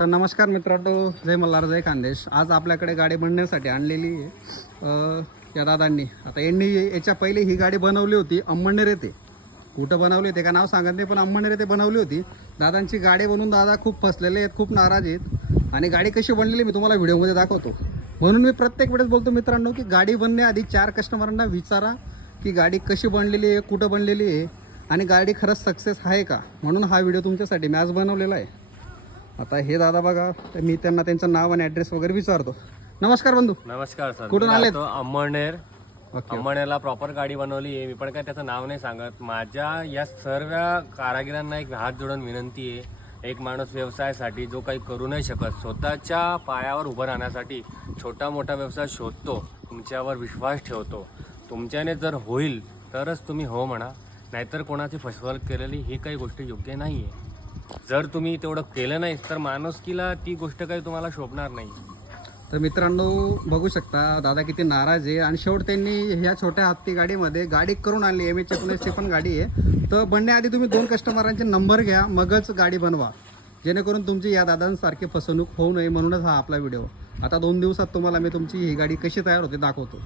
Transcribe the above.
तर नमस्कार मित्रांनो, जय मल्हार जय खानदेश। आज आपल्याकडे गाडी बनवण्यासाठी आणलेली आहे या दादांनी। आता यांनी याच्या पहिले ही गाडी बनवली होती अंमळनेर येथे। कुठं बनवली होती का नाव सांगत नाही, पण अंमळनेर येथे बनवली होती। दादांची गाडी बनवून दादा खूप फसलेले आहेत, खूप नाराज आहेत आणि गाडी कशी बनलेली मी तुम्हाला व्हिडिओमध्ये दाखवतो। म्हणून मी प्रत्येक वेळेस बोलतो मित्रांनो की गाडी बनण्याआधी 4 कस्टमरांना विचारा की गाडी कशी बनलेली आहे, कुठं बनलेली आहे आणि गाडी खरंच सक्सेस आहे का। म्हणून हा व्हिडिओ तुमच्यासाठी मी आज बनवलेला आहे। आता हे दादा बघा, मी त्यांना त्यांचं नाव आणि ॲड्रेस वगैरे विचारतो। नमस्कार बंधू। नमस्कार सर, कुठून आलेत? अंमळनेर। अंमळनेरला प्रॉपर गाडी बनवली आहे। मी पण काय त्याचं नाव नाही सांगत। माझ्या या सर्व कारागिरांना एक हात जोडून विनंती आहे, एक माणूस व्यवसायासाठी जो काही करू नाही शकत, स्वतःच्या पायावर उभं राहण्यासाठी छोटा मोठा व्यवसाय शोधतो, तुमच्यावर विश्वास ठेवतो। तुमच्याने जर होईल तरच तुम्ही हो म्हणा, नाहीतर कोणाची फसवणूक केलेली ही काही गोष्ट योग्य नाही आहे। जर तुम्ही तेवढं केलं नाही तर माणुसकीला ती गोष्ट काही तुम्हाला शोभणार नाही। तर मित्रांनो बघू शकता दादा किती नाराज आहे आणि शेवट त्यांनी ह्या छोट्या हत्ती गाडीमध्ये गाडी करून आणली। MH-19 पण गाडी आहे। तर बनण्याआधी तुम्ही 2 कस्टमरांचे नंबर घ्या, मगच गाडी बनवा, जेणेकरून तुमची या दादांसारखी फसवणूक होऊ नये। म्हणूनच हा आपला व्हिडिओ। आता 2 दिवसात तुम्हाला मी तुमची ही गाडी कशी तयार होते दाखवतो।